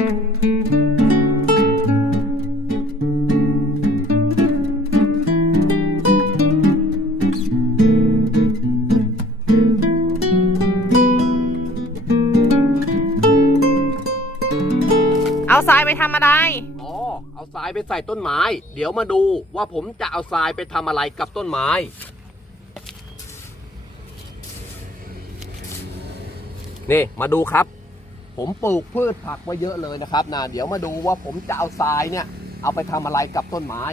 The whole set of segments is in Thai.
เอาทรายไปทำอะไร อ๋อ เอาทรายไปใส่ต้นไม้ เดี๋ยวมาดูว่าผมจะเอาทรายไปทำอะไรกับต้นไม้ นี่ มาดูครับ ผมปลูกพืชผักไว้เยอะเลยนะครับนะเดี๋ยวมาดูว่าผมจะเอาทรายเนี่ย เอาไปทำอะไรกับต้นไม้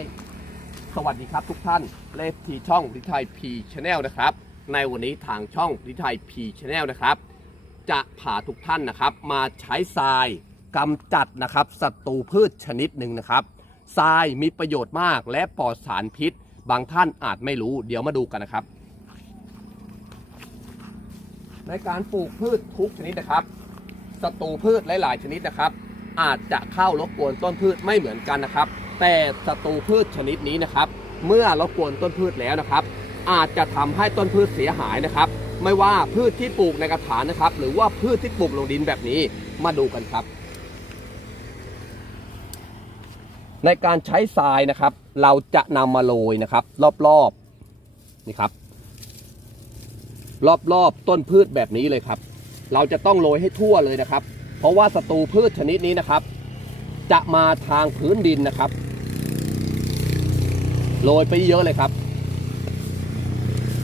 สวัสดีครับทุกท่านเลขที่ช่องดิไทยพีชแนลนะครับ ในวันนี้ทางช่องดิไทยพีชแนลนะครับ จะพาทุกท่านนะครับ มาใช้ทรายกำจัดนะครับศัตรูพืชชนิดหนึ่งนะครับทรายมีประโยชน์มากและปลอดสารพิษ บางท่านอาจไม่รู้ เดี๋ยวมาดูกันนะครับ ในการปลูกพืชทุกชนิดนะครับ ศัตรูพืชหลายๆชนิดนะครับ อาจจะเข้ารบกวนต้นพืชไม่เหมือนกันนะครับ แต่ศัตรูพืชชนิดนี้นะครับ เมื่อรบกวนต้นพืชแล้วนะครับ อาจจะทำให้ต้นพืชเสียหายนะครับ ไม่ว่าพืชที่ปลูกในกระถางนะครับ หรือว่าพืชที่ปลูกลงดินแบบนี้มาดูกันครับ ในการใช้ทรายนะครับ เราจะนำมาโรยนะครับ รอบๆนี่ครับ รอบๆต้นพืชแบบนี้เลยครับ เราจะต้องโรยให้ทั่วเลยนะครับ เพราะว่าศัตรูพืชชนิดนี้นะครับ จะมาทางพื้นดินนะครับ โรยไปเยอะเลยครับ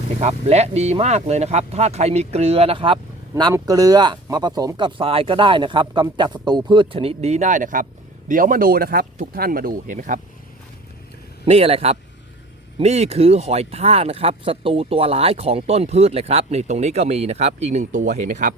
นี่ครับ และดีมากเลยนะครับ ถ้าใครมีเกลือนะครับนำเกลือมาผสมกับทรายก็ได้นะครับกำจัดศัตรูพืชชนิดนี้ได้นะครับ เดี๋ยวมาดูนะครับ ทุกท่านมาดูเห็นไหมครับ นี่อะไรครับ นี่คือหอยทากนะครับศัตรูตัวร้ายของต้นพืชเลยครับนี่ตรงนี้ก็มีนะครับ อีกหนึ่งตัวเห็นไหมครับ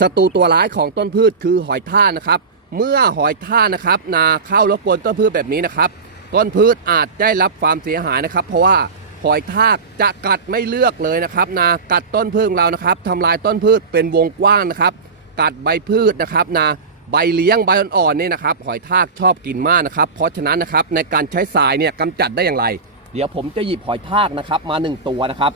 ศัตรูตัวร้ายของต้นพืชคือหอยท่านะครับ เมื่อหอยท่านะครับนาเข้ารบกวนต้นพืชแบบนี้นะครับ ต้นพืชอาจได้รับความเสียหายนะครับ เพราะว่าหอยทากจะกัดไม่เลือกเลยนะครับนากัดต้นพืชเรานะครับทำลายต้นพืชเป็นวงกว้างนะครับ กัดใบพืชนะครับนาใบเลี้ยงใบอ่อนๆนี่นะครับ หอยทากชอบกินมากนะครับ เพราะฉะนั้นนะครับในการใช้ทรายเนี่ยกำจัดได้อย่างไร เดี๋ยวผมจะหยิบหอยทากนะครับมาหนึ่งตัวนะครับ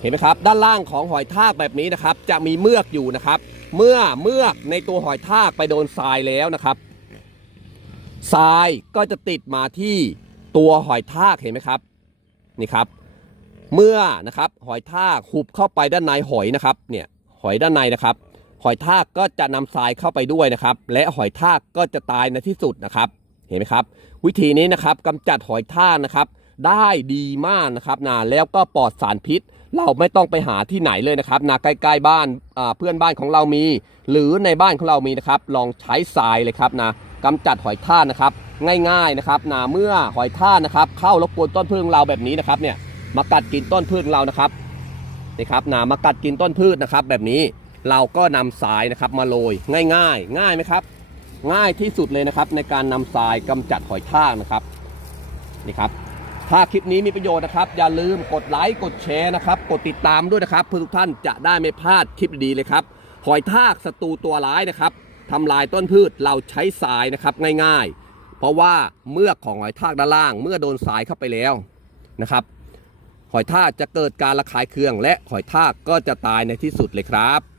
เห็นไหมครับด้านล่างของหอยทากแบบนี้นะครับ จะมีเมือกอยู่นะครับ เมื่อเมือกในตัวหอยทากไปโดนทรายแล้วนะครับทรายก็จะติดมาที่ตัวหอยทากเห็นไหมครับนี่ครับ เมื่อนะครับหอยทากหุบเข้าไปด้านในหอยนะครับเนี่ยหอยด้านในนะครับ หอยทากก็จะนำทรายเข้าไปด้วยนะครับ และหอยทากก็จะตายในที่สุดนะครับ เห็นไหมครับ วิธีนี้นะครับกำจัดหอยทากนะครับ ได้ดีมากนะครับนะแล้วก็ปลอดสารพิษ เราไม่ต้องไปหาที่ไหนเลยนะครับนะใกล้ๆบ้านเพื่อนบ้านของเรามี หรือในบ้านของเรามีนะครับ ลองใช้ทรายเลยครับนะกำจัดหอยทากนะครับ ง่ายๆนะครับนะเมื่อหอยทากนะครับ เข้ารบกวนต้นพืชเราแบบนี้นะครับเนี่ยมากัดกินต้นพืชเรานะครับนี่ครับนะมากัดกินต้นพืชนะครับ แบบนี้เราก็นำทรายนะครับมาโรยง่ายๆ ง่ายไหมครับ ง่ายที่สุดเลยนะครับ ในการนำทรายกำจัดหอยทากนะครับนี่ครับ ถ้าคลิปนี้มีประโยชน์นะครับ อย่าลืมกดไลค์กดแชร์นะครับ กดติดตามด้วยนะครับ เพื่อทุกท่านจะได้ไม่พลาดคลิปดีเลยครับ หอยทากศัตรูตัวร้ายนะครับทำลายต้นพืชเราใช้ทรายนะครับง่ายๆ เพราะว่าเมือกของหอยทากด้านล่าง เมื่อโดนทรายเข้าไปแล้วนะครับ หอยทากจะเกิดการระคายเคือง และหอยทากก็จะตายในที่สุดเลยครับ